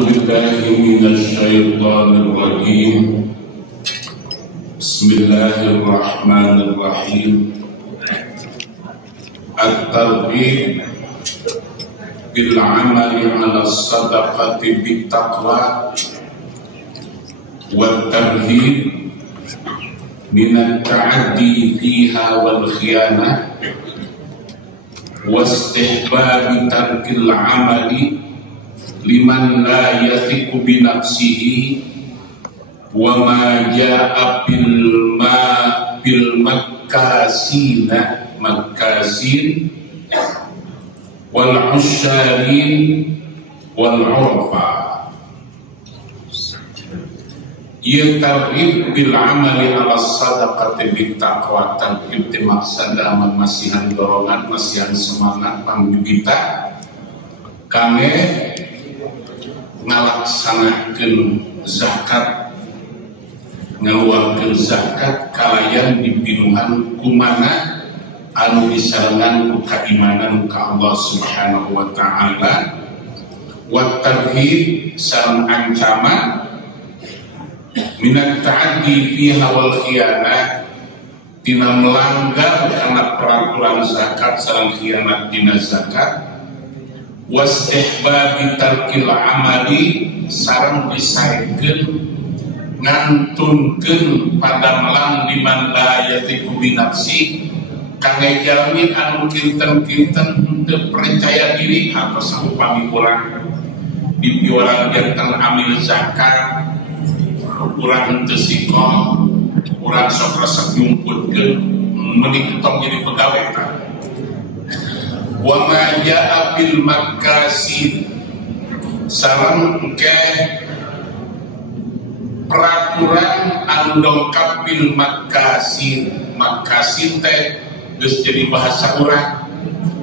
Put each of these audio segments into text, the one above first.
بالله من الشيطان الرجيم. بسم الله الرحمن الرحيم. الترغيب بالعمل على الصدقة بالتقوى، والترهيب من التعدي فيها والخيانة، واستحباب ترك العمل لمن لا يثق بنفسه، وما جاء بالمكاسين والعشارين والعرفاء. Targhib bil amali ala sadaqati bit taqwa, targhib maksada masihan dorongan, masihan semangat panggi kita kami ngalaksanakeun zakat, ngaluarkeun zakat kalayan dipinuhan kumana anu disarengan ku keimanan ka Allah Subhanahu wa taala, wa tarhib sareng ancaman minat ta'addi fiha wal khiyanah, tina melanggar karena peraturan zakat sareng khianat dina zakat, wastihbabi tarkil amali sareng disaekeun ngantunkeun pada melang liman la yatiqu bi nafsi, kangge jalmi anu kinten-kinten teu percaya diri atau saupami urang di urang janten amil zakat, urang teu sikoh, urang sok resep nyumputkeun mending tong jadi pegawai ta. Wa ma jaa bil makasin sareng engke peraturan anu dongkap bil makasin. Makasin teh geus jadi bahasa urang,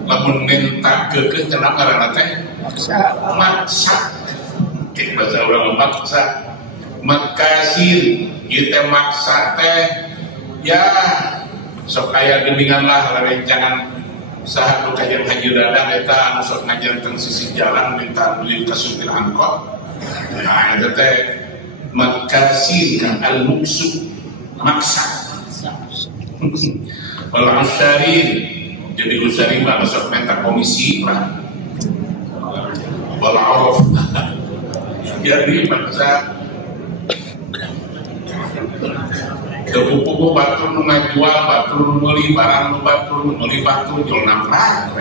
lamun mentakeun cenah ngaranna teh maksa. Ke bahasa urang maksa. Makasin ieu teh maksa teh ya sok aya geuningan lah rencangan saha nu kajian haji dadang eta anu sok ngajanten sisi jalan minta beli ka supir angkot. Nah eta teh makasin kan al-muksub maksa. Wal usyarin jadi usyarin mah sok minta komisi lah. Wal uruf jadi maksa. Kepupu batur nu ngajual, batur nu meuli barang nu batur, nu meuli batur jual namprak.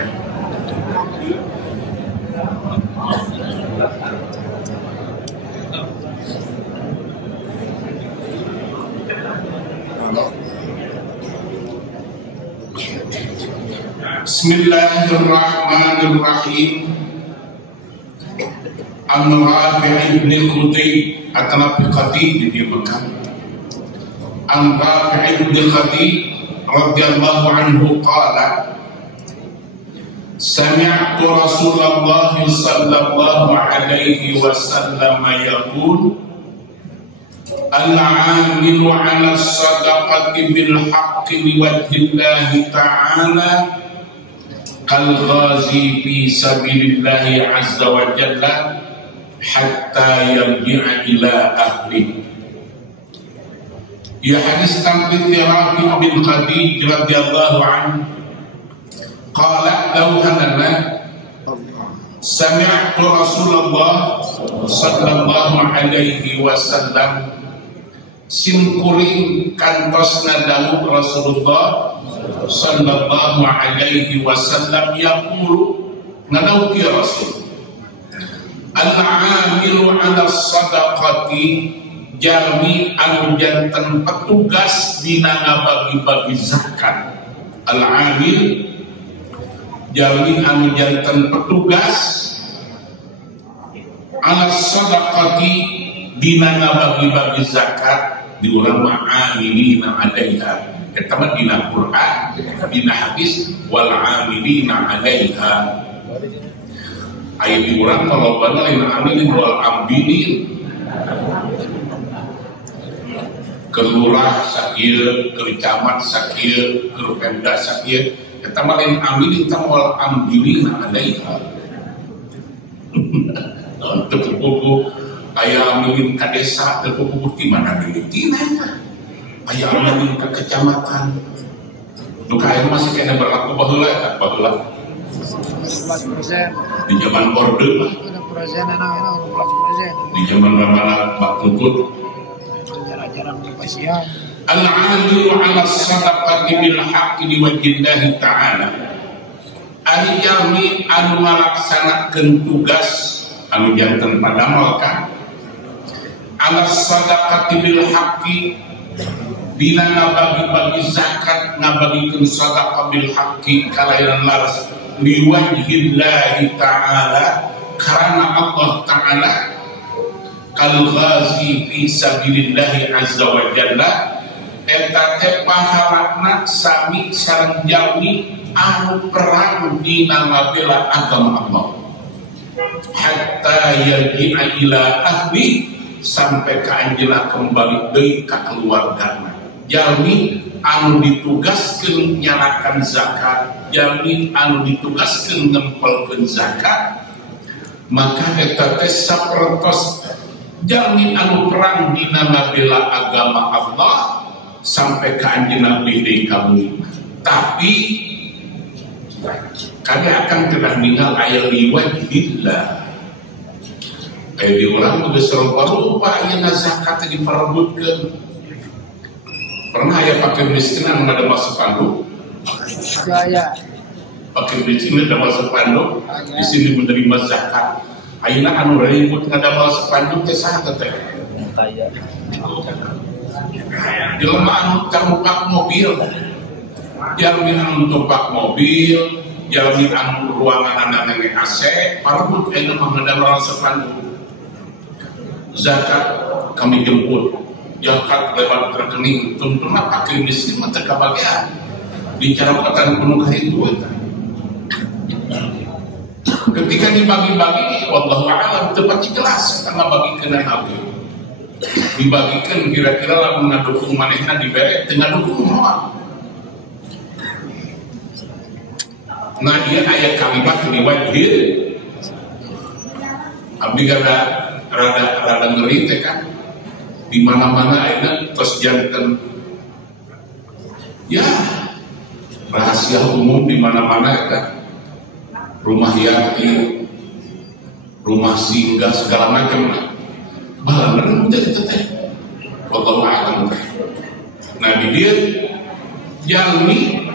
Bismillahirrahmanirrahim. An-Rafi' ibn Khudayb atanafi Khadij di Mekah. An-Rafi' ibn Khadij radhiyallahu anhu qala sami'tu Rasulullah sallallahu alaihi wasallam yaqul al-'amilu 'ala as-sadaqati bil haqqi liwajhillahi ta'ala kal-ghazi fi sabilillahi 'azza wa jalla hatta yarji'a ila ahli. Ya hadis tampil Rafi' bin Khadij radhiyallahu anhu qala lauhanana sami'tu Rasulullah sallallahu alaihi wasallam simkuring kantosna dawuh Rasulullah sallallahu alaihi wasallam yaqulu ngadawuh ya Rasul al-'amilu 'ala sadaqati jalmi anu janten petugas dina ngabagi-bagi zakat. Al-'amil jalmi anu janten petugas 'ala sadaqati dina ngabagi-bagi zakat di urang mah 'amilina 'alaiha. Eta mah dina Quran, dina hadis wal 'amilina 'alaiha. Aya di urang kalau bana lain amilin wal ambilin. Ke lurah sakieu, ke camat sakieu, ke pemda sakieu, eta mah lain amilin tah wal ambilin 'alaiha. Tepuku aya amilin ka desa, tepuku di mana militina aya amilin ke kecamatan. Nu ka aya masih kena berlaku baheula eta baheula. 11%. Di zaman Orde mah. 11% anak 11%. Di zaman mana Pak Tungkut. Jarang berpasihan. Al-'amilu 'ala sadaqati bil haqqi liwajhillahi ta'ala. Ari jalmi anu ngalaksanakeun tugas anu janten padamal ka 'ala sadaqati bil haqqi dina ngabagi-bagi zakat, ngabagikeun sadaqah bil haqqi kalairan laras liwajhillahi ta'ala karena Allah ta'ala kal ghazi fi sabilillahi azza wa jalla eta teh pahalana sami sareng jalmi anu perang dina ngabela agama Allah hatta yarji'a ila ahli sampai ka anjeunna kembali deui ka keluargana. Jalmi anu ditugaskeun nyanakan zakat, jalmi anu ditugaskeun ngempelkeun zakat, maka eta teh sapertos jalmi anu perang dina ngabela agama Allah sampai ka anjeunna deui ka bumi. Tapi kami akan kedah ninggal aya liwajhillah. Aya di urang geus rupa ayeuna zakat diperebutkeun. Pernah aya fakir miskin anu ada masuk panduk? Aya. Fakir miskin ada masuk panduk, di sini menerima zakat. Ayeuna anu ribut ngadamel sepanduk teh saha teh? Aya. Jelema anu numpak mobil. Jalmi anu numpak mobil, jalmi anu ruangan anu nge AC, parebut ayeuna mah ngadamel sepanduk. Zakat kami jemput, zakat lewat rekening, tentunya fakir miskin mah teu kabagean. Dicarokatan penuh kahitu eta. Ketika dibagi-bagi, wallahu a'lam teu pati jelas karena bagikeun nabi. Dibagikan kira-kira lamun ngadukung manehna dibere teu ngadukung moal. Nah dia ayat kalimat liwajhil. Abdi rada ngeri teh kan di mana-mana ayeuna tos janten ya rahasia umum di mana-mana kan rumah yatim, rumah singgah segala macam lah baheula teh teh wallahu a'lam. Nah di dieu jalmi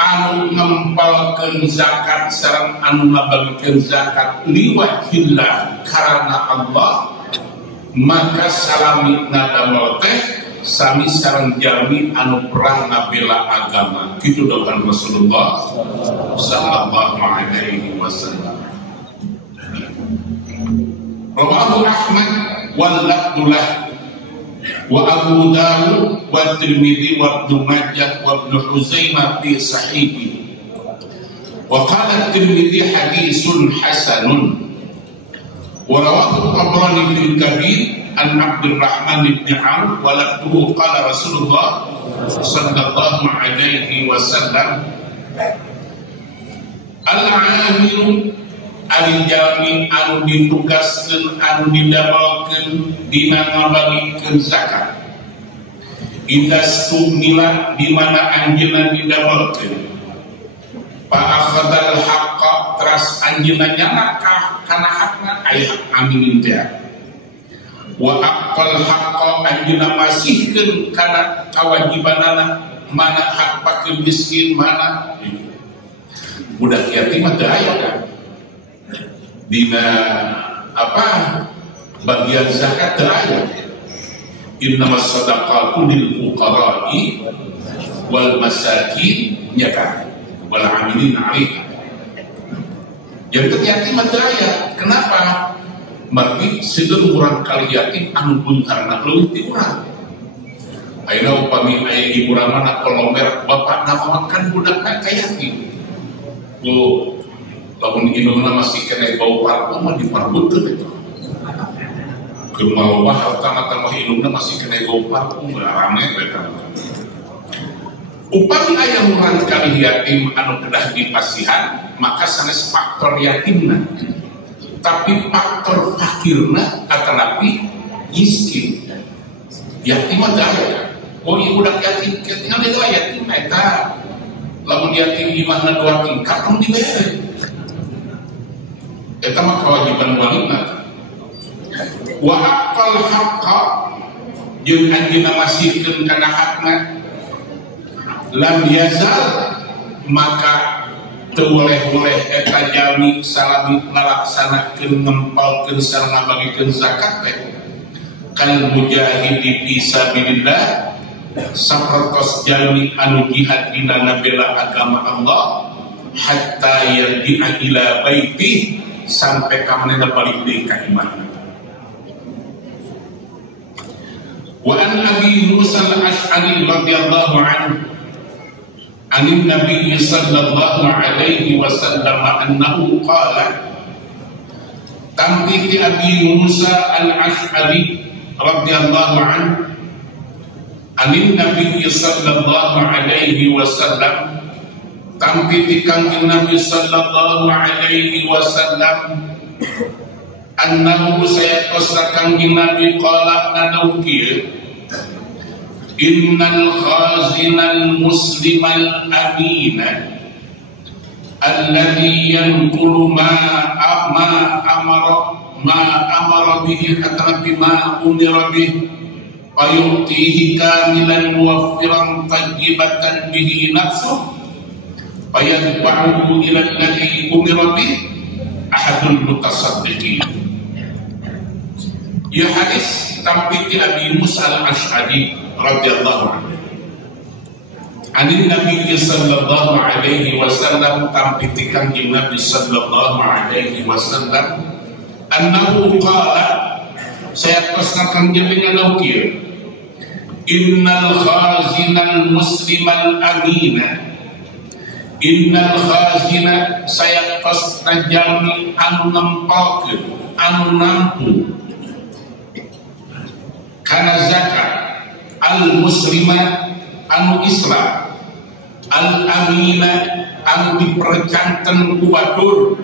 anu ngempalkeun zakat sareng anu ngabagikeun zakat liwajhillah karena Allah maka salami ngadamel teh sami sareng jalmi anu perang ngabela agama kitu dawuhan Rasulullah sallallahu alaihi wasallam. Rawahu Ahmad wal lafdullah wa Abu Dawud wa Tirmidzi wa Ibnu Majah wa Ibnu Huzaimah fi sahihi wa qala Tirmidzi haditsun hasanun wa rawahu Tabrani fil Kabir an Abdurrahman bin Auf wa lafduhu qala Rasulullah sallallahu alaihi wasallam al-'amilu al-jami anu ditugaskeun anu didamelkeun dina ngabagikeun zakat idastumila di mana anjeunna didamelkeun fa akhadal haqqa teras anjeunna nyana kana hakna aya aminin teh wa aqal haqqa anjeunna masihkeun kana kawajibanana mana hak fakir miskin mana budak yatim teh aya kan dina bagian zakat terakhir innamas sadaqatu lil fuqara'i wal masakin nyaka wal 'amilin 'alaiha. Jadi yatim terakhir kenapa? Margi sedeung urang kali yatim anu buntarna leuwih ti urang. Ayeuna upami aya di urang mana kolomber bapakna makan budakna ka yatim. Lamun indungna masih kena bau parfum mah diparbutkeun eta. Keur maloba hartana tambah indungna masih kena bau parfum rame eta. Upami aya urang kali yatim anu kedah dipasihan, maka sanes faktor yatimna. tapi faktor fakirna akan lebih miskin. Yatim ada ya. Oh ibu dak yatim, tinggal itu yatim eta. Lamun yatim di mana 2 tingkat kan dibere. Eta mah kewajiban walina. Wa aqal haqqa jeung anjeunna masihkeun kana hakna lam yazal maka teu boleh eta jalmi salami ngalaksanakeun ngempalkeun sareng ngabagikeun zakat teh kan mujahidi fi sabilillah sapertos jalmi anu jihad dina bela agama Allah hatta yarji'a ila baiti sampai kamanana balik deui ka iman. Wa an Abi Musa al-Asy'ari radhiyallahu anhu anin Nabi sallallahu alaihi wasallam annahu qala tamti Abi Musa al-Asy'ari radhiyallahu anhu anin Nabi sallallahu alaihi wasallam tamti kanjeng Nabi sallallahu alaihi wasallam annahu sayaqasa kanjeng Nabi qala nadaukieu innal khazinal muslimal amina alladhi yanqulu ma amara bihi hatta bima umira bihi fayutihi kamilan muwaffiran tayyibatan bihi nafsuhu fayadba'uhu ila alladhi umira bihi ahadul mutasaddiqin. Ya hadis tampiti Abi Musa al-Asy'ari radhiyallahu anhu. Anin Nabi sallallahu alaihi wasallam tampiti kanjeng Nabi sallallahu alaihi wasallam annahu qala saya pesankan jenengan laukir innal khazinal muslimal amina innal khazina saya pesta jalmi anu ngempalkeun anu nampu kana zakat al muslima anu Islam al amina anu dipercanten ku batur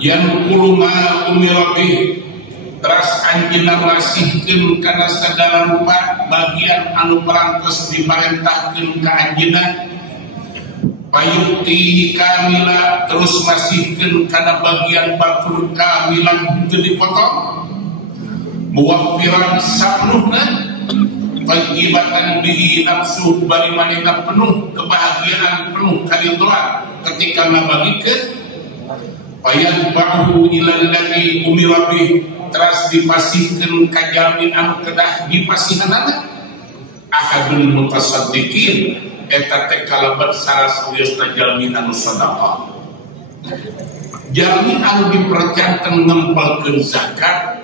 yang kuluma umirabi teras anjeunna masihkeun kana sadaya rupa bagian anu parantos diparentahkeun ka anjeunna payukti kamila terus masihkeun kana bagian batur kamilan teu dipotong muwaffiran sanuhna tayyibatan bihi nafsu bari manehna penuh kebahagiaan penuh karidhoan ketika ngabagikeun fayadba'uhu ilal ladzi umira bih teras dipasihkeun ka jalmi anu kedah dipasihanana ahadul mutasaddiqin eta teh kalabat sarasawiosna jalmi anu sedekah jalmi anu dipercanten ngempalkeun zakat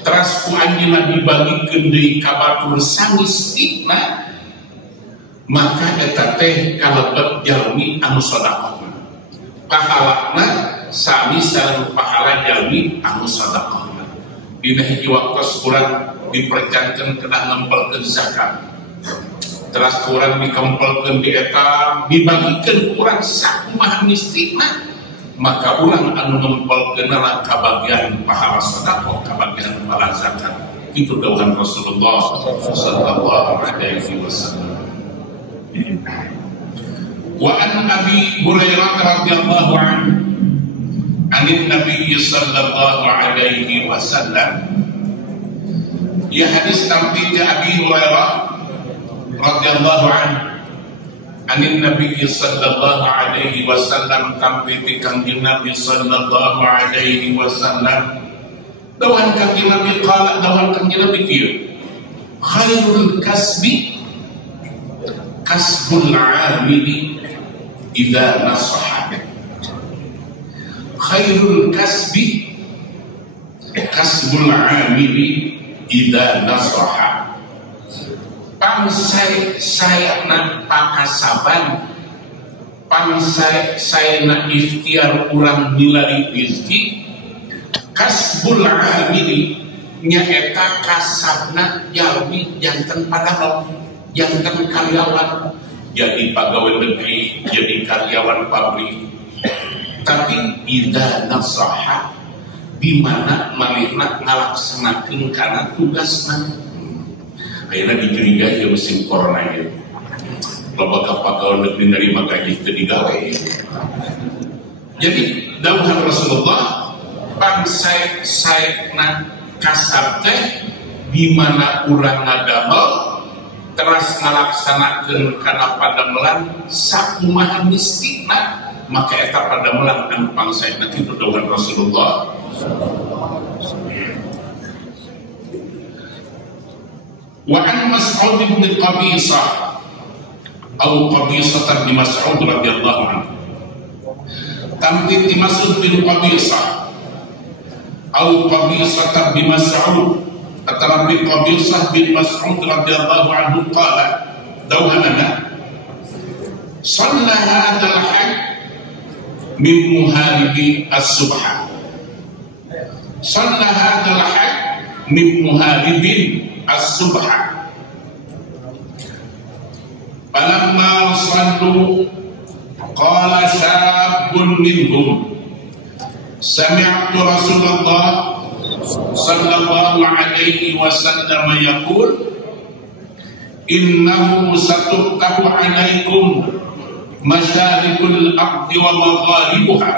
teras ku anjeunna dibagikeun deui ka batur sangistina maka eta teh kalabat jalmi anu sedekah pahalana sami sareng pahala jalmi anu sedekah dina hiji waktos urang dipercanten kedah ngempalkeun zakat teras urang dikempelkeun di eta dibagikeun urang sakumaha mistina maka urang anu ngempelkeun ka bagian pahala sedekah ka bagian pahala zakat itu dawuhan Rasulullah sallallahu alaihi wasallam. Wa an Abi Hurairah radhiyallahu anhu anin Nabi sallallahu alaihi wasallam ya hadis tampil Abi Hurairah radhiyallahu anhu anin Nabi sallallahu alaihi wasallam tampil kanjeng Nabi sallallahu alaihi wasallam dawan kanjeng Nabi qala dawan kanjeng Nabi kieu khairul kasbi kasbul amili idza nasaha khairul kasbi kasbul amili idza nasaha pangsai saya nak pakasaban pangsai saya nak ikhtiar urang milari rezeki kasbul amili nyaeta kasabna jalmi janten padahal janten karyawan jadi pegawai negeri jadi karyawan pabrik tapi idza nasaha di mana manehna ngalaksanakeun kana tugasna. Ayeuna dicurigai ya musim corona ieu. Loba kapal negeri nerima gaji teu digawe. Jadi dawuhan Rasulullah pangsaek-saekna kasab teh di mana urang ngadamel teras ngalaksanakeun kana padamelan sakumaha mistina, maka eta padamelan anu pangsaekna kitu dawuhan Rasulullah. Wa an Mas'ud bin Qabisah atau Qabisah bin Mas'ud radhiyallahu anhu. Tamkin di Mas'ud bin Qabisah atau Qabisah bin Mas'ud atau Qabisah bin Mas'ud radhiyallahu anhu qala dawhana shalla hadzal hajj min muharibi as-subha. Shalla hadzal hajj min muharibi as-subha. Falamma sallu qala syabun minhum sami'tu Rasulullah sallallahu alaihi wasallam yaqul innahu satuftahu alaikum masyarikul ardi wa magharibuha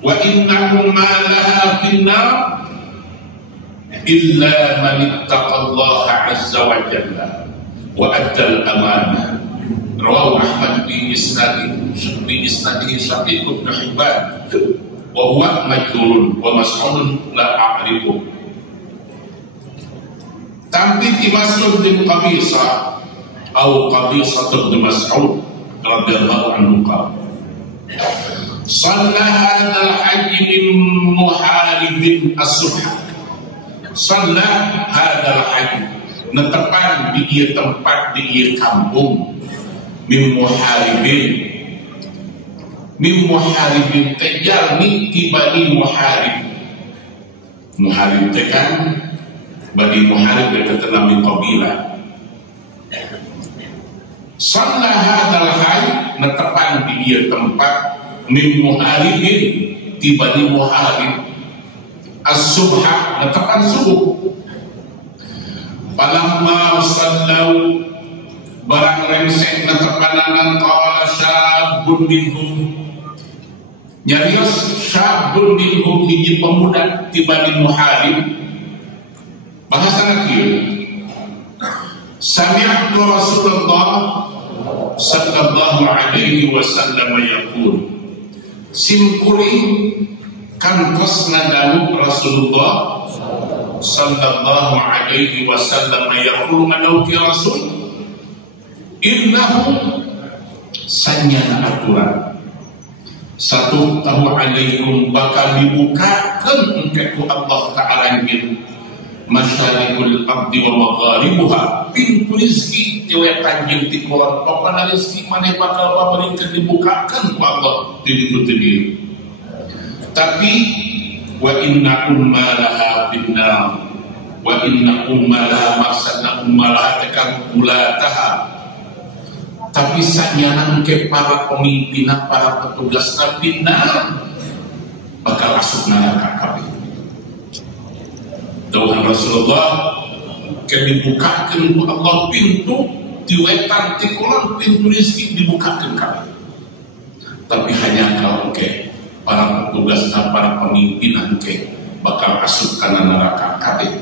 wa innahu ma laha finnar illa man ittaqallaha azza wa jalla wa addal amanah. Rawahu Ahmad bi isnadihi Sahih Ibn Hibban wa huwa majhulun wa Mas'ud la a'rifu. Tampil di Mas'ud bin Qabisah atau Qabisah bin Mas'ud radhiyallahu anhu qala shalla hadzal hajj min muharibin as-subha. Shalla hadzal hajj netepan di ieu tempat di ieu kampung min muharibin tejalni tibani muharib tekan bagi muharib yang terkenal min qabilah. Shalla hadzal hajj netepan di ieu tempat min muharibin tibani muharib as-subha netepan subuh. Falamma sallau barang rengsek netepanan qala syabun minhum nyarios syabun minhum hiji pemuda tibani muharib bahasana kieu sami'tu Rasulullah sallallahu alaihi wasallam yaqul simkuring kantos ngadanu Rasulullah sallallahu alaihi wasallam yaqul ngadau ki Rasul innahu sanyana aturan satu tahu alaikum bakal dibukakan engkau Allah Ta'ala ingin masyarikul abdi wa magharibuha pintu rizki tewetan jeung ti kulon pokona rizki maneh bakal pamerintah dibukakan ku Allah diri. Tapi wa inna ummalaha binnar wa inna ummalaha maksudna ummalaha tekan ulataha. Tapi sanyana ke para pemimpin, para petugas tabina bakal masuk neraka kabeh. Dawuhan Rasulullah ke dibukakeun ku Allah pintu diwetan ti kulon pintu rezeki dibukakeun kabeh. Tapi hanya kalau ke para petugas dan para pemimpin ke bakal masuk kana neraka kabeh.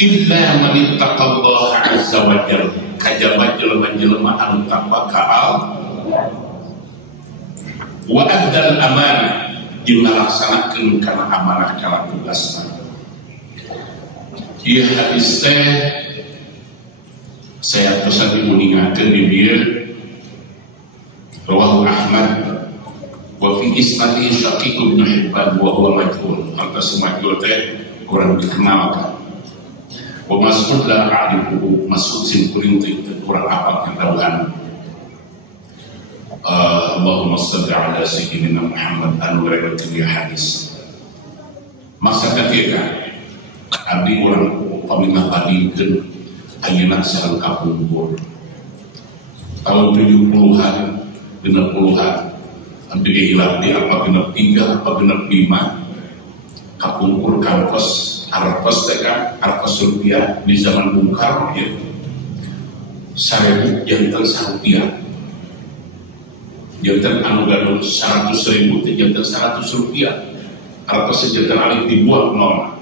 Illa man ittaqallaha azza wa jalla kajaba jelema-jelema anu takwa ka Allah wa addal amanah jeung ngalaksanakeun kana amanah kana tugasna. Ieu hadis teh saya pesan dimuningakeun di dieu rawahu Ahmad wa fi isnadihi Syaqiq bin Hibban wa huwa majhul. Atas majhul teh kurang dikenalkan. Wa Mas'ud la a'rifuhu Mas'ud simkuring teh kurang apa kendawaan. Allahumma shalli ala sayyidina Muhammad anu riwayatkeun hadis. Maksudna kieu kan abdi urang paminah padikeun ayeuna sareng kapungkur tahun 70-an 60-an Abdi hilang di apa genep 3 apa genep 5 kapungkur kantos artos tekan artos rupiah di zaman Bung Karno ya 1000 jantan rupiah jantan anu gaduh 100.000 jantan 100 rupiah artos sejantan alih dibuat nol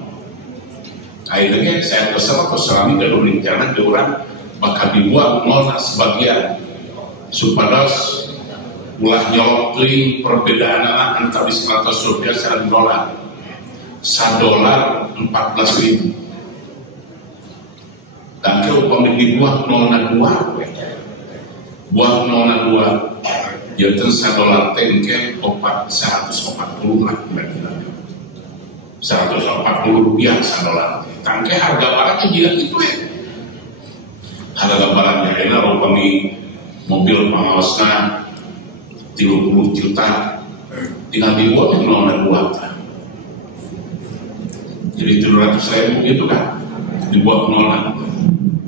akhirnya saya pesan atau selami gaduh rencana ke orang bakal dibuat nol sebagian supados ulah nyolok teuing perbedaan antara 100 rupiah $1 $14.000 dan ke upami dibuat 02 buat 02 jantan $1 tengke 140 lah kira-kira 140 rupiah $1 tangke harga barangnya juga gitu ya harga barangnya ini upami mobil pangawasna 30 juta tinggal dibuat yang 02 jadi 700.000 gitu kan dibuat nolan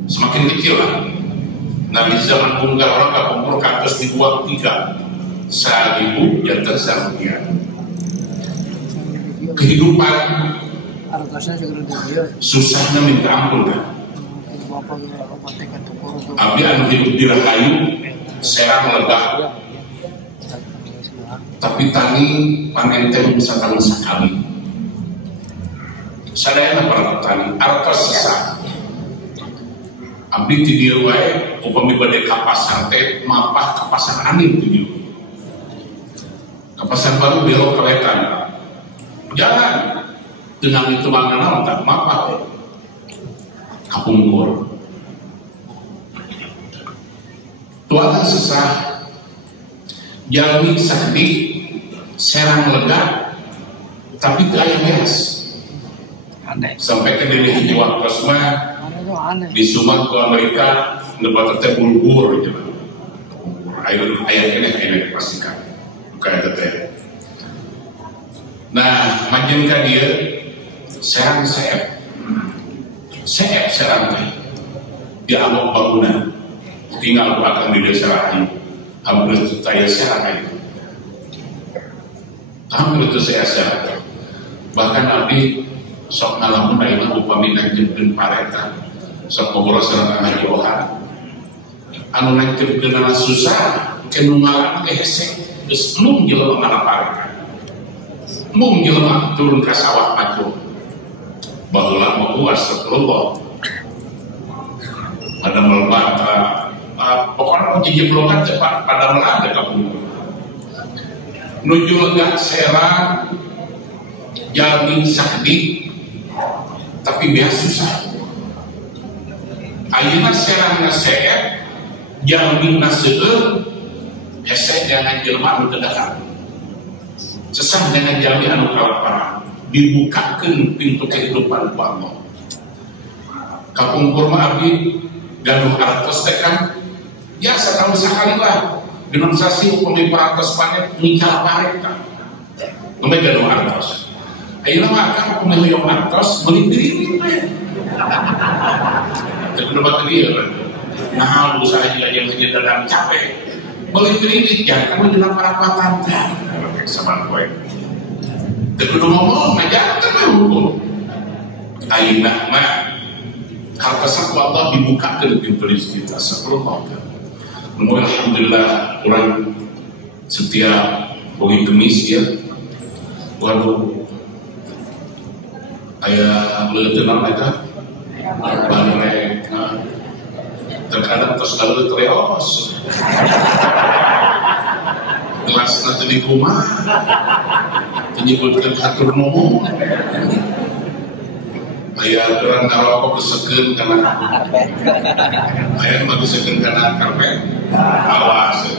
semakin kecil lah. Nah di zaman Bung Karno kapungkur kantos dibuat 3 1.000 jantan rupiah kehidupan susahnya minta ampun kan abdi anu hidup di Rahayu serang lega tapi tani panen teh bisa tahun sekali sadayana para petani artos sesat abdi di dieu wae upami bade ka pasar teh mapah ka pasar angin di dieu ka pasar baru belok ke wetan jangan dengan itu mangana tak mapah kapungkur tuakan sesat jalmi sakti serang lega tapi gaya meres sampai ke diri hijau kosma di Sumat ke Amerika lebat teh bulgur gitu air kene pastikan kayak teh nah manjen ka dia serang serang teh di amok bangunan tinggal akan di desa Rahayu hampir saya serang hampir itu saya serang bahkan abdi sok ngalamun ayeuna upami nanjepkeun pareta sok ngobrol sareng Haji Oha anu nanjepkeun susah kenu ngaran teh hese geus mung jelema kana pareta mung jelema turun ka sawah maju baheula mah astagfirullah ada melbata pokoknya jijik logat cepat pada melanda kapungkur nuju lega serang jalmi sakti tapi biasa susah ayeuna serang naseet jalmi naseueur hese jangan jelema anu teu dahar sesah jangan jalmi anu kalaparan dibukakeun pintu kehidupan ku Allah kapungkur mah abdi gaduh artos teh kan ya setahun sekali lah genep sasi upami parantos panen ngikal paret kan namanya gaduh artos ayeuna mah kan pemilih artos meuli diri teh teu kudu dia nah usaha jeung dadang capek meuli diri jangan dina parapatan teh sama kowe teu kudu ngomong aja teh hukum ayeuna mah harta Allah dibukakeun pintu rezeki kita saprullah. Alhamdulillah orang setiap bogi kemis ya. Waduh. Aya leuteunna eta. Bareng terkadang tos lalu treos. Gelasna teu dikumaha. Menyebutkan hatur nuhun. Aya orang ngarokok gesekeun kana aya mah gesekeun kana karpet awas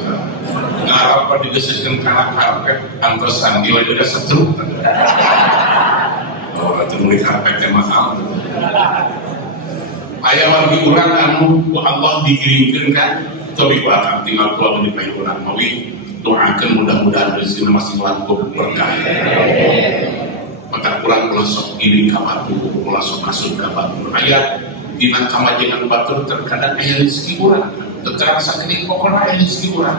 ngarokok digesekeun kana karpet antosan di wae udah setruk oh atuh meuli karpet teh mahal aya wargi urang anu ku Allah digiringkeun kan tapi ku akan tinggal kula di payu urang mawi doakeun mudah-mudahan rezeki masih langgeng berkah maka kurang sok giring ka batur ulah sok kasut ka batur aya dina kamajengan batur terkadang aya rezeki urang teu terasa geuning pokona aya rezeki urang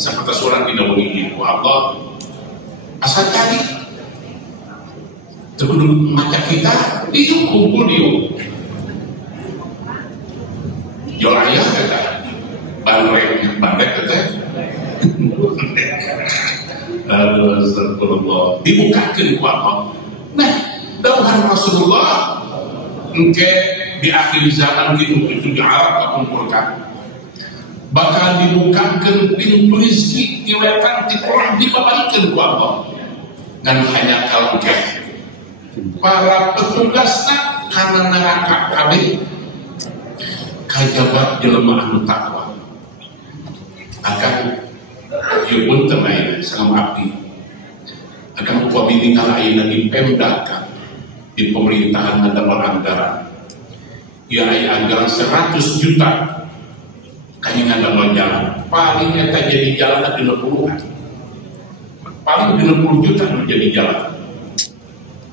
Seperti seorang tidak menginginku Allah asal cari sebelum mata kita dia kumpul dia jual ayah kata bandrek kata astagfirullah dibukakan ku Allah. Nah dauhan Rasulullah engke di akhir zaman gitu itu di Arab kumpulkan bakal dibukakan pintu rezeki diwetan dibalikan ku Allah dan hanya kalau para petugasnya karena neraka kabeh kajabat jelema anu takwa akan ieu pun temai salam abdi akan kuabi tinggal ayeuna di Pemda di pemerintahan anggaran ya anggaran 100 juta kayaknya nggak mau jalan paling eta jadi jalan ada 20-an paling 20 juta menjadi jalan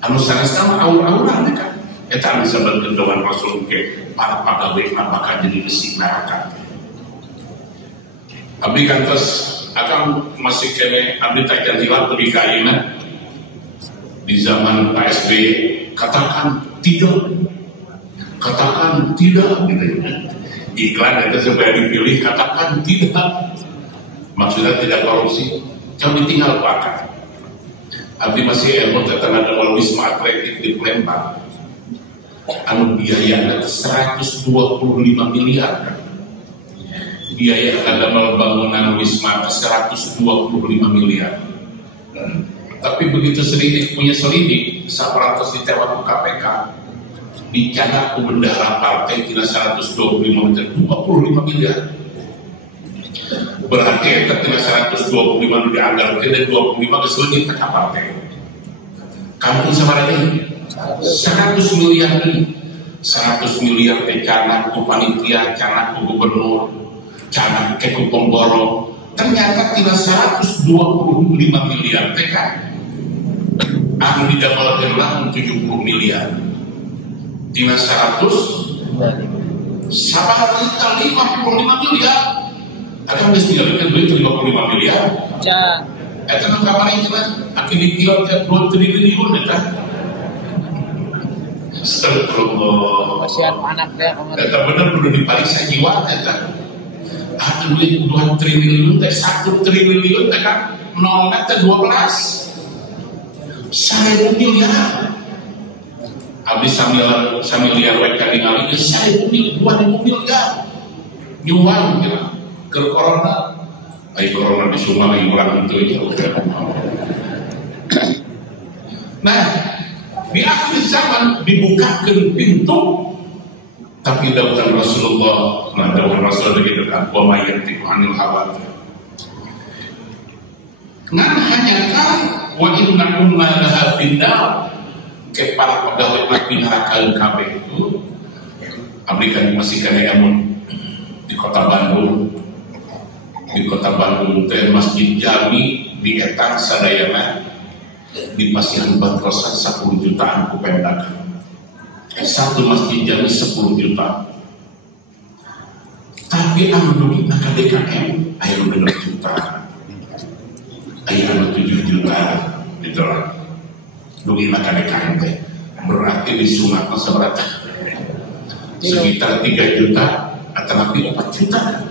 anu sanes sama aur-auran kan eta anu sabantu dengan Rasul ke para pegawai bakal jadi besi neraka. Abdi kantos akan masih kene abdi tak jantilan lebih kaina di zaman Pak SBY katakan tidak gitu. Iklan itu supaya dipilih katakan tidak, maksudnya tidak korupsi, jangan ditinggal pakai. Abdi masih ilmu tentang ada Wisma Atlet di Palembang, anu biaya 125 miliar, biaya ada bangunan Wisma 125 miliar. Tapi begitu selidik punya selidik, saparantos ditewak ke KPK. Dicatat ke bendahara partai kira 125 miliar. Berarti ketika 125 dianggar kira 25 kesulitan ke partai. Kampung sama ini 100 miliar ini 100 miliar ke canak ke panitia, canak ke gubernur, canak ke pemborong. Ternyata kira 125 miliar TK. Aku didapatkan 70 miliar. Tina 100 sama kita 55 miliar akan mesti dapatkan duit 55 miliar itu kan kamarnya kita akan dikilat 2 triliun itu astagfirullah kasihan anak deh itu benar perlu dipariksa jiwa itu duit 2 triliun 1 triliun itu kan nolnya 12 1 miliar habis samiliar wek kadingali geus 1 miliar nyuang gitu ke corona ai corona di Sumang lagi urang itu nah di akhir zaman dibukakan pintu tapi dauhan Rasulullah dauhan Rasulullah dekat wa mayyantiqu anil hawa ngan hanya kan wa inna umma laha finnar ke para pegawai lagi neraka KB itu aplikan masih kena emun di kota Bandung teh Masjid Jami di Etang sadayana di pasihan batrosan 10 jutaan ku Pemda satu Masjid Jami 10 juta tapi anu duit nak DKM aya 6 juta aya 7 juta gitu lah duit nak DKM berarti disunatkan seberapa sekitar 3 juta atau lebih 4 juta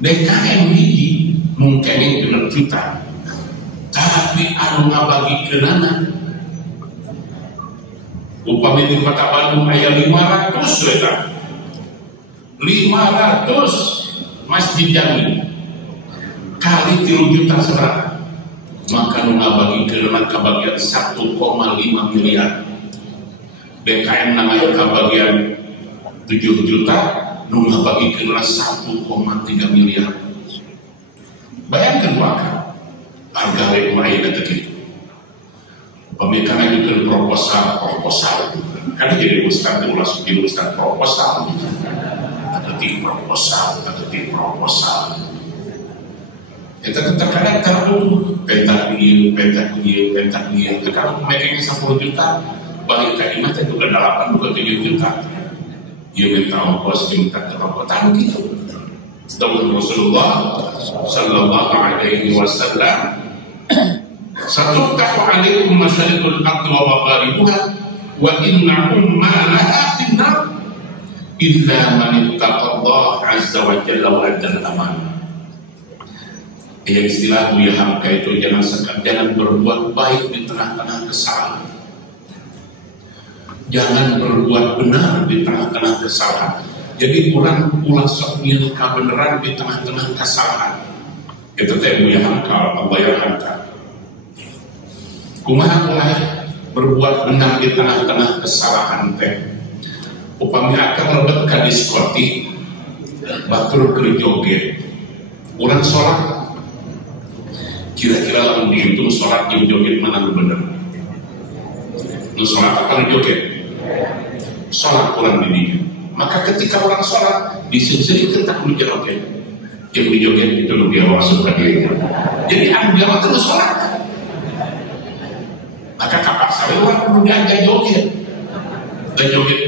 DKM ini mungkin 6 juta tapi anu ngabagi ke nana upami di kota Bandung aya 500 Masjid Jami kali 3 juta seberapa maka nu ngabagi ke nana kebagian 1,5 miliar DKM namanya kebagian 7 juta nu ngabagi ke nana 1,3 miliar bayangkan wakil harga rumahnya begitu pemikiran itu proposal karena jadi ustaz itu langsung jadi ustaz proposal atau tim proposal itu terkadang terlalu pentak kalau mereka 10 juta bagi kalimat itu ke 8 juga 7 juta dia minta ongkos minta rokok tahu gitu dawuh Rasulullah sallallahu alaihi wasallam, satuftahu alaikum masyariqul ardi wa magharibuha wa inna ummalaha finnar illa man ittaqallah azza wa jalla wa adal amanah. Yang istilah Buya Hamka itu jangan berbuat baik di tengah-tengah kesalahan, jangan berbuat benar di tengah-tengah kesalahan. Jadi orang ulah sok milih kebenaran di tengah-tengah kesalahan. Itu teh Buya Hamka, Allah yarhamka. Kumaha mulai berbuat benar di tengah-tengah kesalahan teh. Upami akan lebet ka diskoti, batur keur joget, urang sholat. Kira-kira lamun dihitung sholat yang joget mana lu bener? Nu sholat apa nu joget? Sholat kurang didinya. Maka ketika orang sholat disenseri tentang nu joget, yang dijoget itu lu biar masuk ke dirinya. Jadi anu biar terus sholat. Maka kapak saya orang perlu diajak joget. Dan joget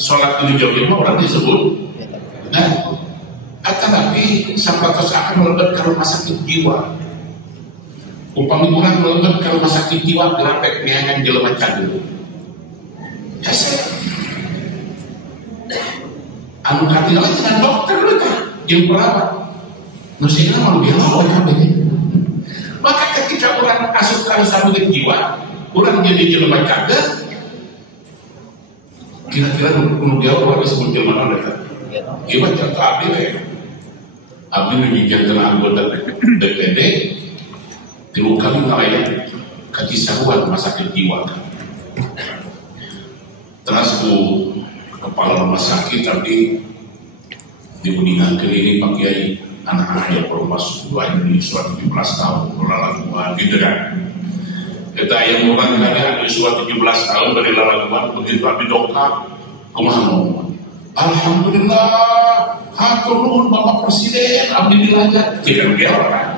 sholat itu joget mah orang disebut. Nah, tapi sampai terus akan melebat ke rumah sakit jiwa. Upami orang melebat ke rumah sakit jiwa gerapek neangan jelema candu. Ya saya anu katina dengan dokter lu kan jeung perawat. Nu sieuna mah dia lawan kabeh. Maka ketika orang asup ka sakit jiwa, orang jadi jelema candu. Kira-kira nu dia orang disebut jelema naon eta? Ieu mah cerita abdi we. Abdi menjadi anggota DPD 3 kali ngalayan kejisahuan rumah sakit jiwa. Terus ku kepala rumah sakit tapi dibundingankeun ini Pak Kiai anak-anak yang baru masuk di usia 17 tahun lalaguan gitu kan. Kita yang orang kaya di usia 17 tahun dari lalaguan begitu abdi dokter kumaha ngomong. Alhamdulillah, hatur nuhun Bapak Presiden abdi dilajat. Tidak dia orang.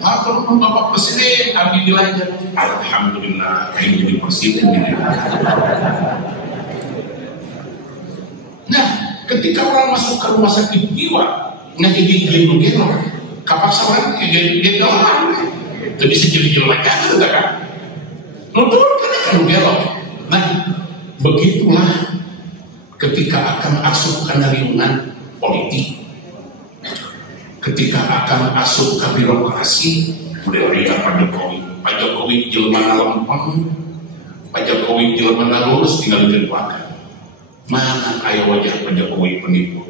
Hatur nuhun Bapak Presiden abdi dilajat. Alhamdulillah, kayak jadi presiden gitu. Nah, ketika orang masuk ke rumah sakit jiwa, jadi gelo-gelo, kapak sawan dia doang. Itu bisa jadi jelema candu kan? Nutur kan gelo. Nah, begitulah ketika akan asup ke lingkungan politik, ketika akan asup ke birokrasi, udah lihat Pak Jokowi jelema lempeng, Pak Jokowi jelema lurus tinggal dikeluarkan. Mana kayak wajah Pak Jokowi penipu,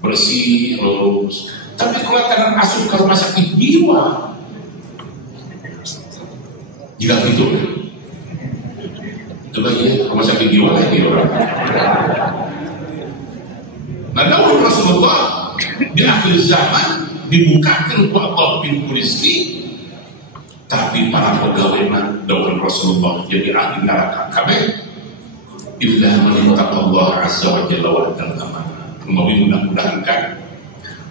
bersih lurus. Tapi kalau akan asup ke rumah sakit jiwa, jika gitu. Coba ya, rumah sakit jiwa lagi orang. Nah, dawuh Rasulullah di akhir zaman dibukakan ku Allah pintu rezeki, tapi para pegawai dawuh Rasulullah jadi ahli neraka kabeh. Illa man taqallahu azza wa jalla wa ta'ala. Mudah-mudahan kan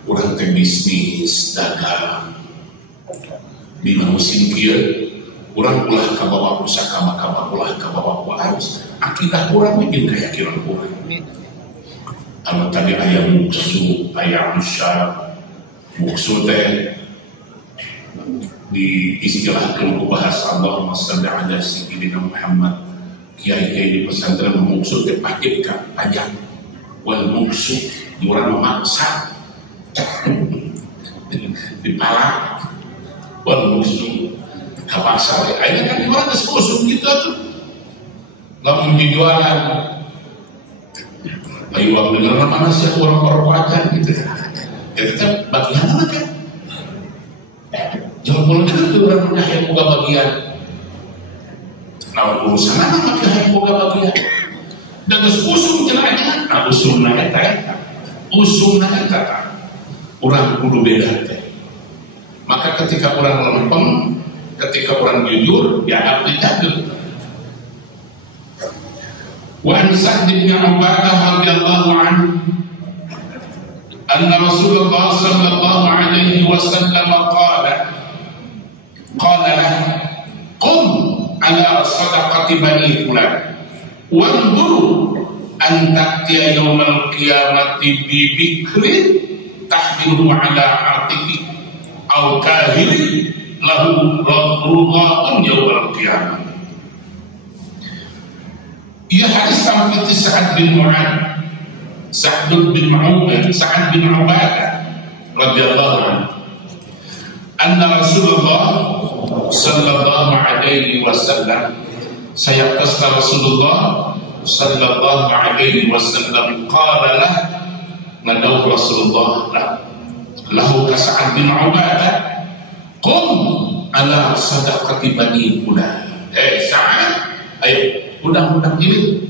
orang teh bisnis dagang di musim kieu urang ulah ka bawa pusaka maka ulah ka bawa arus akidah urang bikin keyakinan urang. Anu tadi aya muksu, aya musyar, muksu teh diistilahkeun ku bahasa Allahumma shalli ala sayyidina Muhammad. Kiai-kiai di pesantren muksu teh pajak wal muksu urang memaksa dipalak wal muksu kapasa, akhirnya kan di mana sepusung gitu tuh, langsung dijualan. Ayo uang dengeran mana sih orang korporakan gitu, ya kita bagian mana kan? Jangan mulai itu orang yang buka bagian. Nah urusan apa makin yang buka bagian? Dan sepusung jelanya, nah usung nanya tanya, orang kudu beda teh. Maka ketika orang lempeng, ketika orang jujur, ya abdi jadul. Wa an Sa'd bin Ubadah radhiyallahu anhu anna Rasulullah sallallahu alaihi wasallam qala lahu qum ala sadaqati bani fulan wanzur antaktiya yaumal qiyamati bi bikrin tahmilu ala atiki au kahirin lahu rughatun yaumal qiyamah. Ia hadis sampai Sa'ad bin Mu'ad, Sa'ad bin Ubadah radhiyallahu anhu, anna Rasulullah sallallahu alaihi wasallam, saya kata Rasulullah sallallahu alaihi wasallam qala lah, ngadau Rasulullah lahu ka Sa'ad bin Ubadah, qum ala sadaqati bani fulan. Sa'ad, ayo budak-budak ini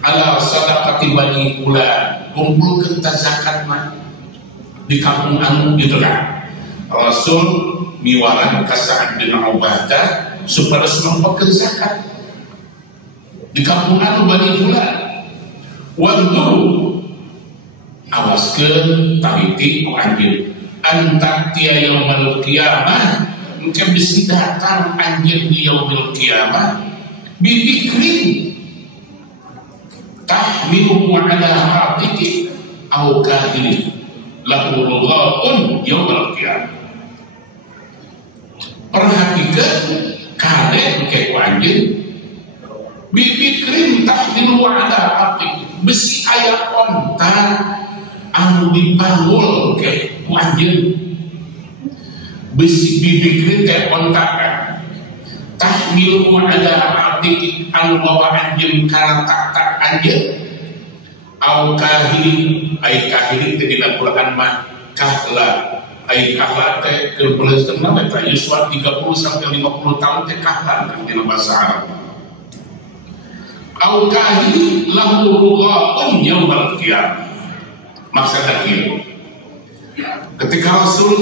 ala sadaqati bani fulan, kumpulkan zakat mah di kampung anu gitu kan. Rasul miwaran ka Sa'ad bin Ubadah supaya mengumpulkan zakat di kampung anu bani fulan. Wanzuru, awaskeun tawiti ku anjeun, antaktiya yaumal qiyamah, engke bisi datang anjeun di yaumil qiyamah bibikrin tahmilu ala hatiki au kahiri lahu rughatun yaumal qiyamah. Perhatikan kade engke ku anjeun bibikrin tahmilu ala hatiki, besi aya onta anu dipanggul ke ku anjeun. Besi bibikrin teh onta kan tahmilu ala atiki anu bawa anjeun kana tak anjeun, au kahiri ai kahiri teh dina Quran mah kahla, ai kahla teh ke beleuskeun mah teh yuswa 30 sampai 50 tahun teh kahla dina bahasa Arab. Au kahiri lahu rughatun yaumal qiyamah. Maksudnya kieu, ketika Rasul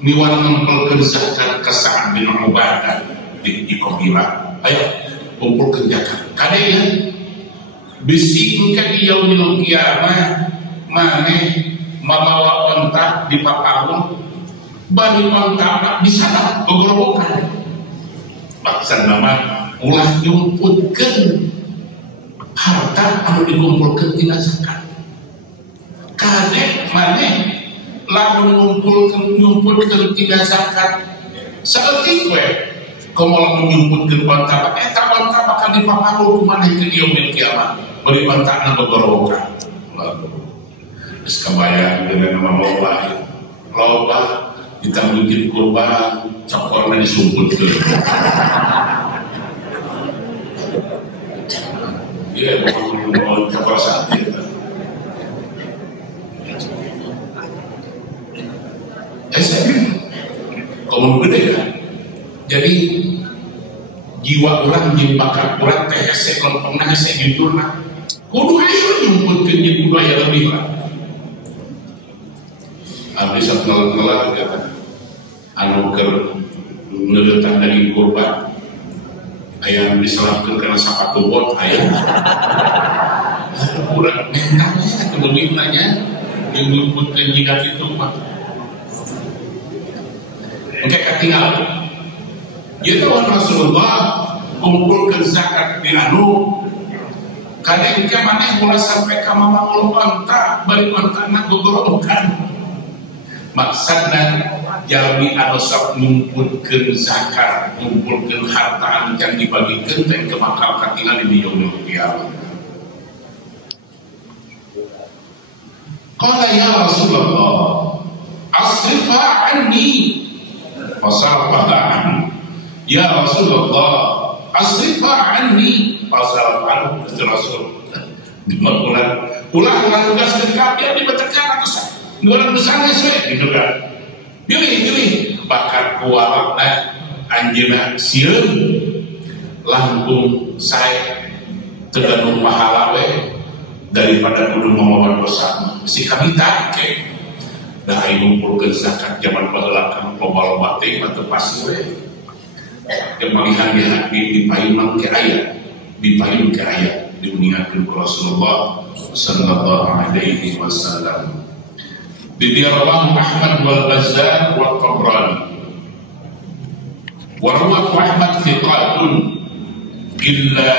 miwar ngumpulkeun zakat ka Sa'ad bin Ubadah di kabilah, ayo kumpulkeun zakat. Kade ya bisi engke di yaumil qiyamah maneh mabawa onta di papahun, bari onta di sana gogorobokan. Maksudna mah ulah nyumputkeun harta anu dikumpulkeun tina zakat. Kade maneh lamun nyumputkeun tina zakat saeutik we komo nyumputkeun onta, eta onta bakal dipaparu kumaneh ke yaumil qiyamah, bari ontana gogorobokan. Geus kabayang deuna mah loba ditambungkeun kurban cokorna disumputkeun. Iya, mau cokor sate. Komun gede kan. Jadi jiwa orang jeung bakat urang teh hese kelompokna hese jujurna. Kudu aya nyumputkeun jeung kudu aya lebih lah. Abdi sakelar kata anu keur ngeuleutang daging kurban. Aya anu disalapkeun kana sapatu bot aya. Urang mentangnya atuh lebih nanya jeung nyumputkeun jiga kitu mah. Engke katinggal ieu Rasulullah kumpulkeun zakat di anu kade engke maneh mulai sampai ka mamangul onta bari ontana gogorobokan. Maksudna jalmi anu sok nyumputkeun zakat, nyumputkeun harta anu can dibagikeun teh ke bakal katinggal di yaumil qiyamah. Qala ya Rasulullah asrifa anni fasarfahan. Ya Rasulullah asrifa anni fasarfahan. Rasul dimakulan ulah tugas dekat dia dibacakan atau nuran besar sesuai gitu kan. Pilih bakat kuatna anjeunna sieun langkung sae tergantung pahala we daripada kudu ngomong dosa. Si kabita ke dah ngumpulkeun zakat zaman baheula kan loba-loba teh atau pasti we. Kemalihan di payung ke aya, di payung ke aya diuningatkeun ku Rasulullah sallallahu alaihi wasallam. Dirawah Ahmad wal Bazzar wa Tabrani. Wa rawahu Ahmad thiqatun illa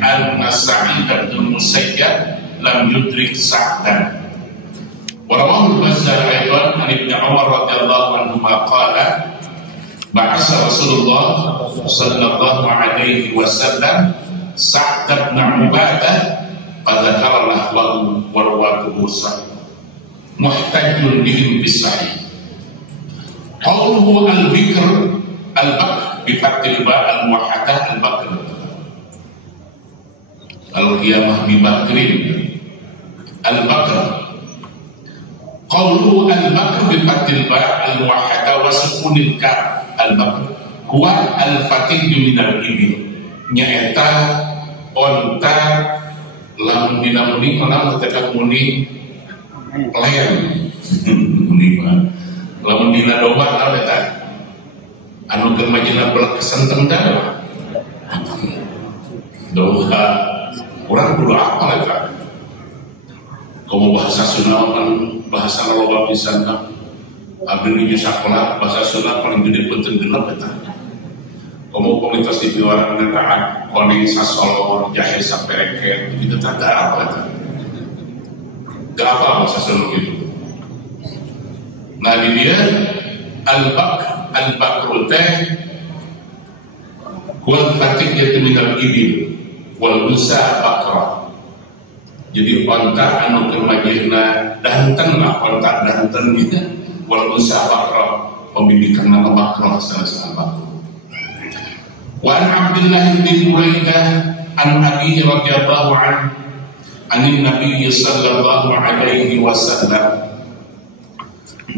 anna Sa'id bin Musayyab lam yudrik Sa'dan. Warawahu al-Bazzar aidan an Ibnu Umar radhiyallahu anhuma qala ba'atha Rasulullah sallallahu alaihi wasallam Sa'd bin Ubadah fadzakara lahu wa rawatuhu sahih muhtajun bihim bisahih. Qawluhu al-bikr al-bakr bi fathil ba al-muwahhadah al-bakr al-qiyamah bi bakrin al-bakr. Qawluhu al-bakr bi fathil ba al-muwahhadah wa sukunil kaf al-bakr huwa al-fatih min al-ibil nyaeta onta lamun dina muni kana teka muni layan muni mah lamun dina domba kana eta anu keur majina belak kesenteng da domba urang kudu apal eta komo bahasa Sunda kan bahasa loba pisan abdi nu sakola bahasa Sunda paling gede penting genep eta. Komo komunitas di luar negara koning sasolor jahe sapereket itu tak apa eta. Gak apa bahasa Sunda gitu. Nah di dia al-bakru teh wal fatik yaitu minal ibil wal unsa bakra. Jadi onta anu keur majihna danten lah onta danten gitu. Wal unsa bakra pembibikan nama bakra salah bakra. Wa an Abdullah bin Buraidah an Abi radhiyallahu anhu anin Nabi sallallahu alaihi wasallam.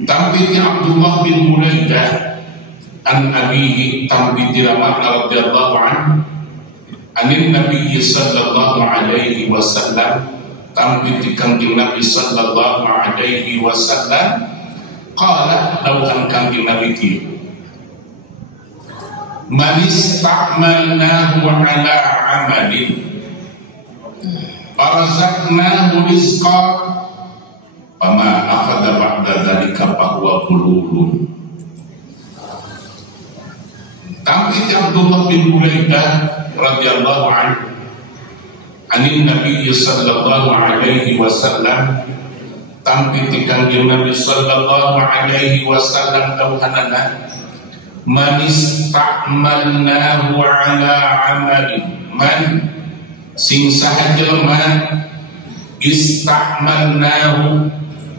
Tampilnya Abdullah bin Buraidah an Abi tampilnya radhiyallahu anhu anin Nabi sallallahu alaihi wasallam tampilnya kanjeng Nabi sallallahu alaihi wasallam qala dauhan kanjeng Nabi ki man ista'malnahu ala amalin farazaqnahu rizqa fama akhadha ba'da dhalika fahuwa qululun. Tampil Abdullah bin Buraidah radhiyallahu anhu anin Nabi sallallahu alaihi wasallam tampil kanjeng Nabi sallallahu alaihi wasallam tauhanana man ista'malnahu ala amalin man sing saha jelema ista'malnahu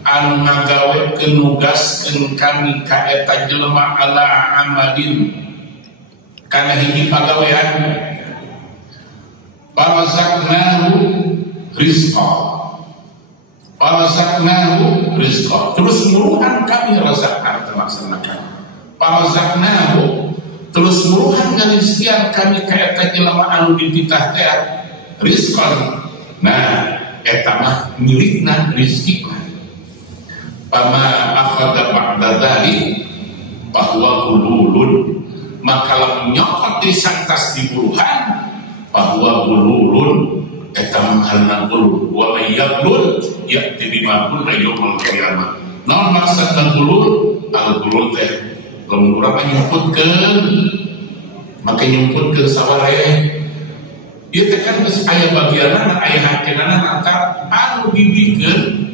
anu ngagawekeun nugaskeun kami ka eta jelema ala amalin kana hiji pagawean farazaqnahu rizqa terus muruhan kami razaqan terlaksanakan farazaqnahu terus muruhan ngalisian kami ka eta jelema anu dititah teh rizqan. Nah eta mah milikna rezeki mah pama akhadha ba'da dzalik bahwa qululun maka lamun nyokot disangtas di buruhan bahwa qululun eta mahalna qulul wa may yaqul ya'ti bima qul yaumul qiyamah. Naon maksud qulul? Al-qulul teh lamun urang nyumputkeun maka nyumputkeun sabaraha ieu teh kan geus aya bagianna aya hakenana antara anu dibikeun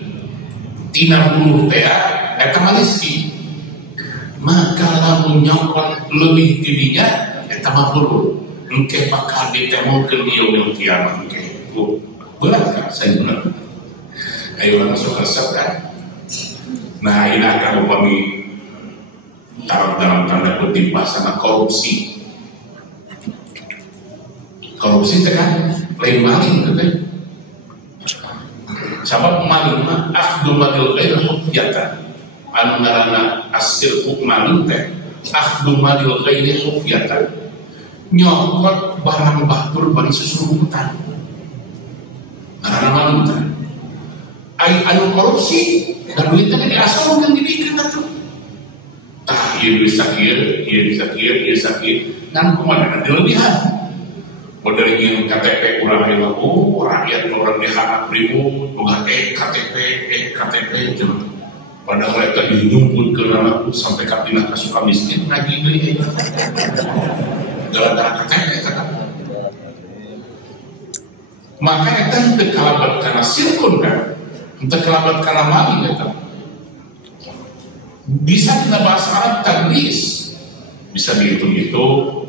tina buluh teh eta mah rezeki. Maka lamun nyokot leuwih ti dinya eta mah qulul engke bakal ditemukeun di yaumul qiyamah engke. Berat kan saya benar. Ayo masuk resep kan. Nah ini akan upami taruh dalam tanda kutip bahasa korupsi. Korupsi itu kan lain maling kan? Sabab maling mah akhdul malil ghairi khufyatan. Anu ngaranna asirku maling teh akhdul malil ghairi khufyatan. Nyokot barang batur bari susurumutan. Ngaranna maling teh. Ai anu korupsi dan duitnya kan diasalkan dibikin atuh. Tah ieu bisa kieu, ieu bisa kieu, ieu sakit. Nan kumaha dilebihan. Modern ingin KTP kurang dilaku, rakyat orang dihanap ribut, bukan KTP cuma. Padahal mereka dinyumput ke dalam sampai kapinah ke suka miskin lagi beli. Gak ada KTP kan? maka itu teu kalabat kana sirkun kan, teu kalabat kana maling eta. Bisa kita bahasa Arab tadlis, bisa dihitung-hitung.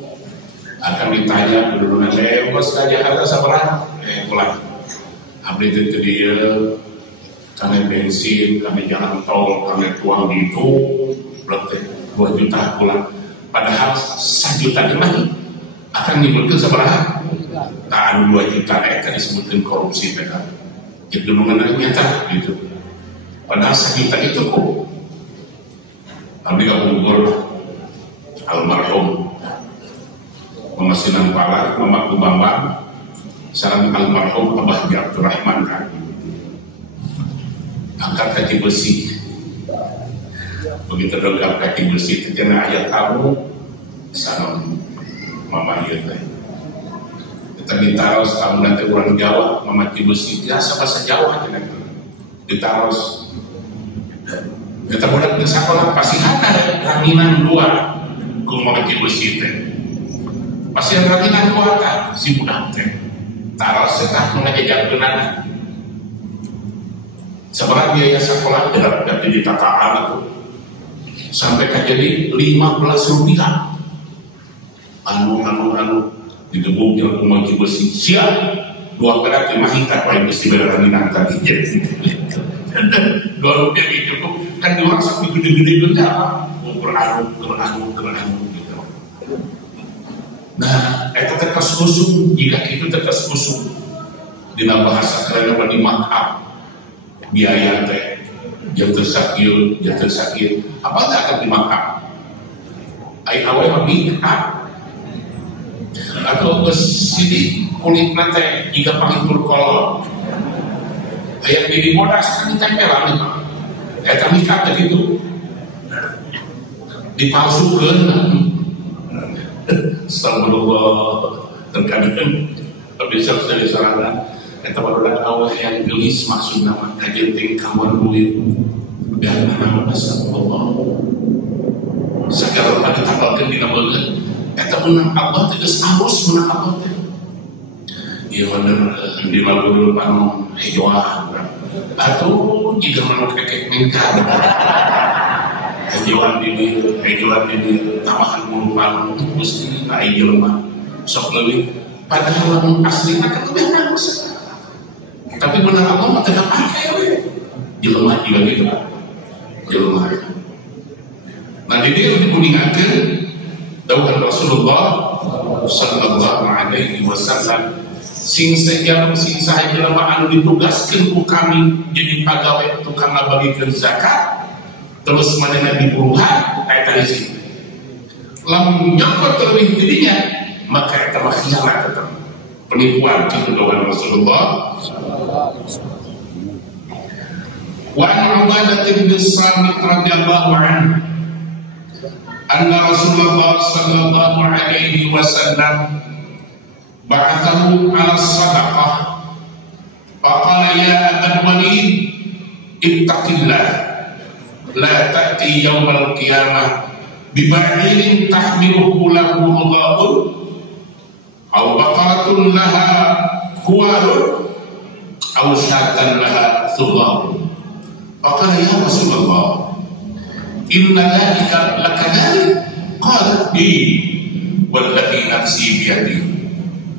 Akan ditanya penduduknya, bos saja harga sabaraha, pulang. Abdi itu dia, kami bensin, kami jalan tol, kami tuang gitu, berarti 2 juta pulang. Padahal 1 juta lagi akan dimulkan sabaraha. Tak 2 juta kan disebutkan korupsi mereka. Jadi mengenai nyata gitu. Padahal 1 juta itu kok. Abdi kabubur almarhum Mama Sinan Pala, Mama Kubambang, sareng almarhum Abah Abdurrahman kan. Angkat kaki besi. Begitu dongkap kaki besi, terkena ayat kamu, salam Mama ieu teh. Kita ditaros kamu nanti orang Jawa, Mama kaki besi, biasa bahasa Jawa aja nanti. Ditaros. Kita budak di sekolah pasti ada ranginan 2 ku Mama kaki besi teh. Pasti ranginan 2 kan si budak teh. Taros setah mengajak anak. Sebenarnya biaya sekolah tidak ditataan itu sampai jadi 15 rupiah. Anu digebuk jeung kumaha besi siap 2 kerat mah hingga poe mesti beraninan tadi. 2 rupiah itu kan diwaksak gede-gede benda ukur anu gitu. Nah, eta teh kaskusung jika itu teh kaskusung dina bahasa keren apa di makam biaya teh jatuh sakit apa tak akan dimakan ai awe mami atau sini kulit teh jika pangitur kolot aya di modas kan ditempelan itu eta mikat gitu dipalsukeun astagfirullah terkadang bisa dari sorangan eta barudak Allah yang gelis maksud nama kajenting kamar duit biar nama astagfirullah segala pada takalkeun dina beungeut eta menang Allah teh geus alus menang Allah teh ieu bener di magudul panu hejoan atuh jika manuk kekek mingkar hejoan ini tamahan mulupan gusti na jelema sok leuwih padahal lamun aslina kan lebih bagus tapi benar Allah mah tidak pakai we jelema juga gitu jelema. Nah di dia dikuningakeun dawuh Rasulullah sallallahu alaihi wasallam sing saha jelema anu ditugaskeun ku kami jadi pagawe tukang ngabagikeun zakat terus manehna diburuhan eta hiji lamun nyokot leuwih dirinya maka eta mah khianat tetep penipuan kitu dawuh Rasulullah. Wa an Ubadah bin Samit radhiyallahu anhu anna Rasulullah sallallahu alaihi wasallam ba'athahu 'ala sadaqah faqala ya Abal Walid ittaqillah la ta'ti yaumal qiyamah biba'irin tahmiluhu lahu ghadabun aw baqaratun laha huwarun aw syatan laha thughabun. Faqala ya Rasulullah inna dhalika lakadhalik qala bi walladhi nafsi biyadi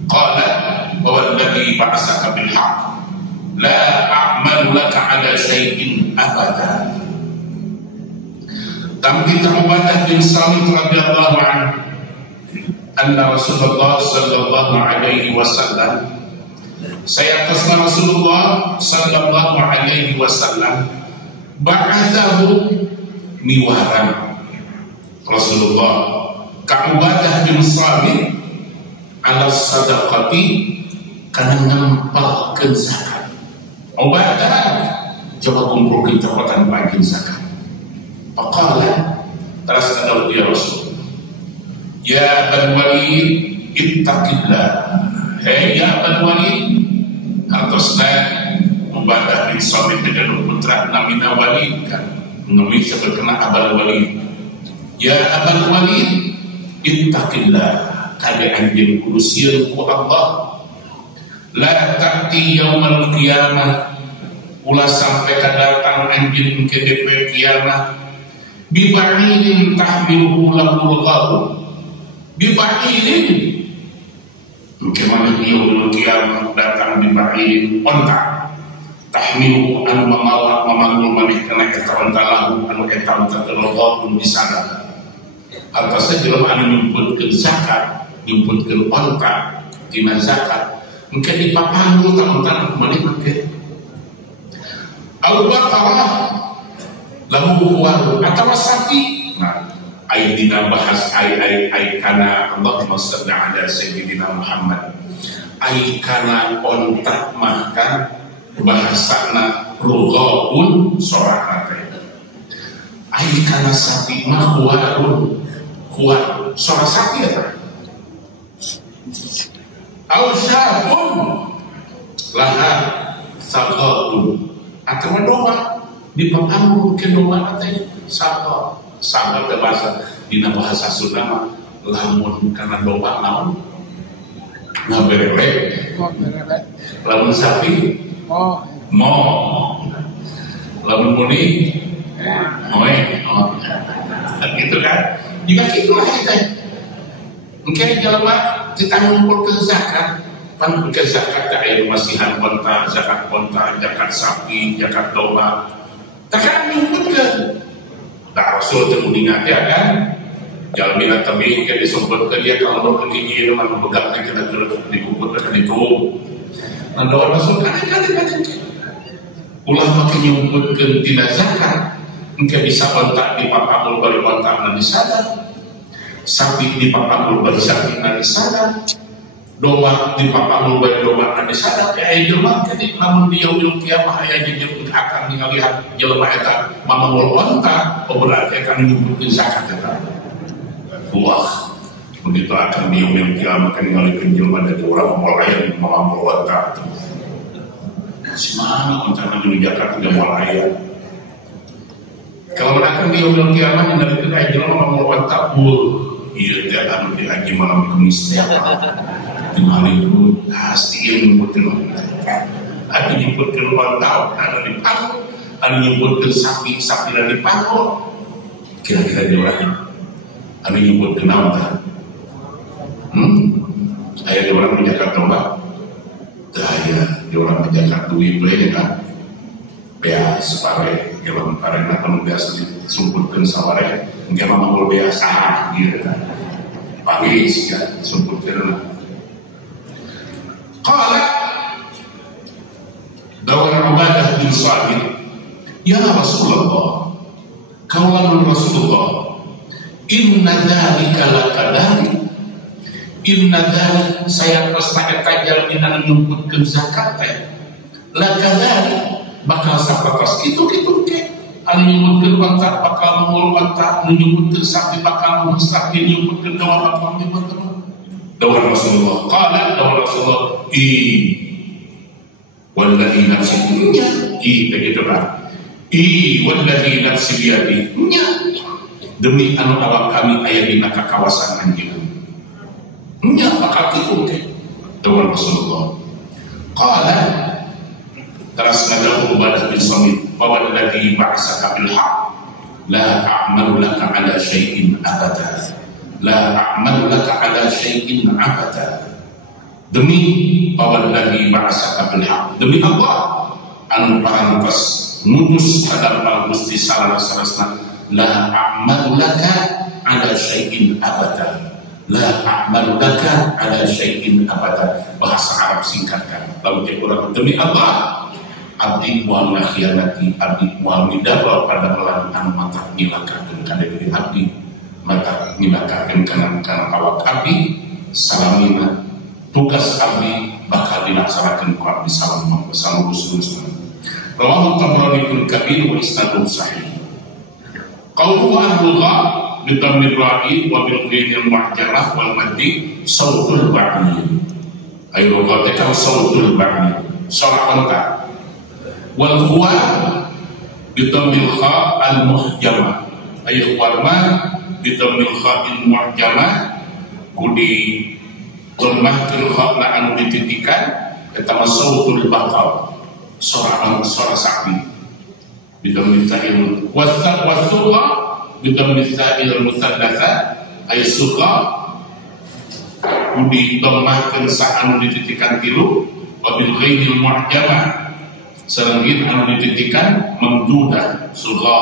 qala wa walladhi ba'asaka bil haqq la a'malu laka ala syai'in abada. Tamkin Ubadah bin Samit radhiyallahu anhu anna Rasulullah sallallahu alaihi wasallam saya tasma Rasulullah sallallahu alaihi wasallam ba'athahu miwaran Rasulullah ka Ubadah bin Samit ala sadaqati kana ngampalkeun zakat. Ubadah coba kumpulkeun catatan bagi zakat. Faqala terus ada dia Rasul ya Abal Walid ittaqillah hei ya Abal Walid hartosna Ubadah bin Samit dengan putra namina Walid kan namanya seberkena Abal Walid ya Abal Walid ittaqillah kade anjeun kudu sieun ku Allah la ta'ti yaumal qiyamah ulah sampai datang anjing ke DP kiamah biba'irin tahmiluhu lahul ghabu biba'irin bagaimana yaumul qiyamah datang biba'irin onta tahmiluhu anu memanggul maneh kana eta onta lahu anu eta onta terlogok di sana atasnya jelema anu nyumputkeun zakat nyumputkeun onta dina zakat mungkin dipapanggul tamu-tamu maneh make al-baqarah lahu huwa atau sapi. Nah, aidina bahas ai kana Allahumma shalli ala sayyidina Muhammad. Ai kana ontak makan bahasana rughabun sorakate. Ai kana sapi mah huwarun huwar sorak sapi ya. Au syabun laha saghatun atau doa di panganggung ke doa nanti sahabat bahasa dina bahasa Sunda lamun karena doa naon ngaberele lamun sapi mo lamun muni moe gitu kan jika gitu lah kita mungkin jelema kita ngumpulkeun zakat pan ke zakat air masihan konta, zakat konta, zakat sapi, zakat domba. Takkan nyumputkeun. Tak Rasul teu ningati kan. Jalmina tebing ke disumputkeun dia kalau ke ieu mah begatna kita geuleuh dikumpulkeun itu. Nah doa Rasul kadang-kadang ulah make nyumputkeun tina zakat, engke bisa kontak di papamul bari kontakna di sana. Sapi di papamul bari sapina di sana. Doa di papamul bari doa di sana aya jelema teh lamun di yaumul kiamah aya jeung akan ngalihat jelema eta mamamul onta berarti akan nyumputkeun zakat eta. Wah, begitu akan di yaumul kiamah kan ngalikeun jelema dari urang moal aya di mamamul onta. Simana onta di zakat teh moal aya. Kalau akan di yaumul kiamah ngalikeun aya jelema mamamul onta, ieu teh anu di haji malam Kamis teh. Dimaliku pasti nyebutkeun ada nyebutkeun ontau ada di pangku ada nyebutkeun sapi ada di pangku kira-kira dia orang ada nyebutkeun naon tah aya di orang menjaga domba aya di orang menjaga duit we kan beas pare kalau parena anu biasa disumputkeun saware engke mah mangul biasa gitu kan pagi sih sumputkeun Qala Dawal Ubadah bin Samit ya Rasulullah kawan Rasulullah inna dzalika lakadari inna dzalik saya pesta eta jalmin nyumputkeun zakat teh lakadari bakal sapatos kitu-kitu teh anu nyumputkeun onta bakal mengul onta nyumputkeun sapi bakal mengul sapi nyumputkeun doa bakal nyumputkeun Dawal Rasulullah qala dawal Rasulullah wallahi nafsi begitu kan wallahi nafsi biyadi demi anu awak kami aya dina kawasan anjeun bakal kitu teh dawal Rasulullah qala terasna lahu Ubadah bin Samit wallahi ba'saka bil haqq la a'malu laka ala syai'in abada la a'malu laka ala syai'in abada demi wallahi ba'saka bil haqq demi Allah anu parantos nutus hadap al Gusti salasna la a'malu laka ala syai'in abada la a'malu laka ala syai'in abada bahasa Arab singkatkan lalu dikurang demi Allah abdi mual nakhianati abdi mual midaba pada melan anu mata nilakakeun kana diri abdi mata nilakakeun kana awak abdi salamina tugas abdi bakal dilaksanakan ku abdi salam Gusti. Rawahu Tabrani fil Kabir wa isnaduhu sahih. Qauluhu al-lugha bi dhammir ra'i wa bil ghainil mu'jamah wal maddi sautul ba'i. Ayo kata sautul ba'i. Salat onta. Wal huwa bi dhammil kha al-muhjamah. Ayo warma bi dhammil kha al-muhjamah kudi lemah keluhak anu dititikan Kita sautul bakal suara sapi. Bidam mistahil wasuqa bidam mistahil musaddasa ay suqa di domahkeun sa'anu dititikan tilu wabil ghainil mu'jamah serenggit anu dititikan memduda suqa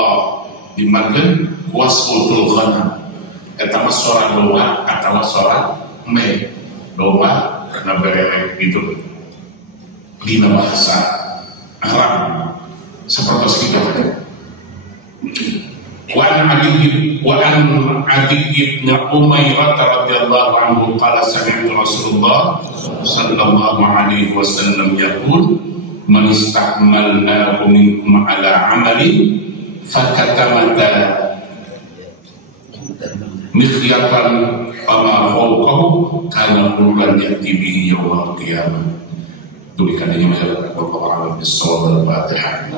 dimakeun wasfutul ghanam eta mah suara doa atawa suara me doa karena berelek itu dina bahasa Arab seperti itu. Wa an Adi bin Umairah radhiyallahu anhu qala sami'tu Rasulullah sallallahu alaihi wasallam yaqul man ista'malnahu minkum ala amali fakatamata mikhyatan fama fawqahu kana nuran ya'ti bihi yawmal qiyamah. Tulikan ini masyarakat Bapak Al-Fatihah.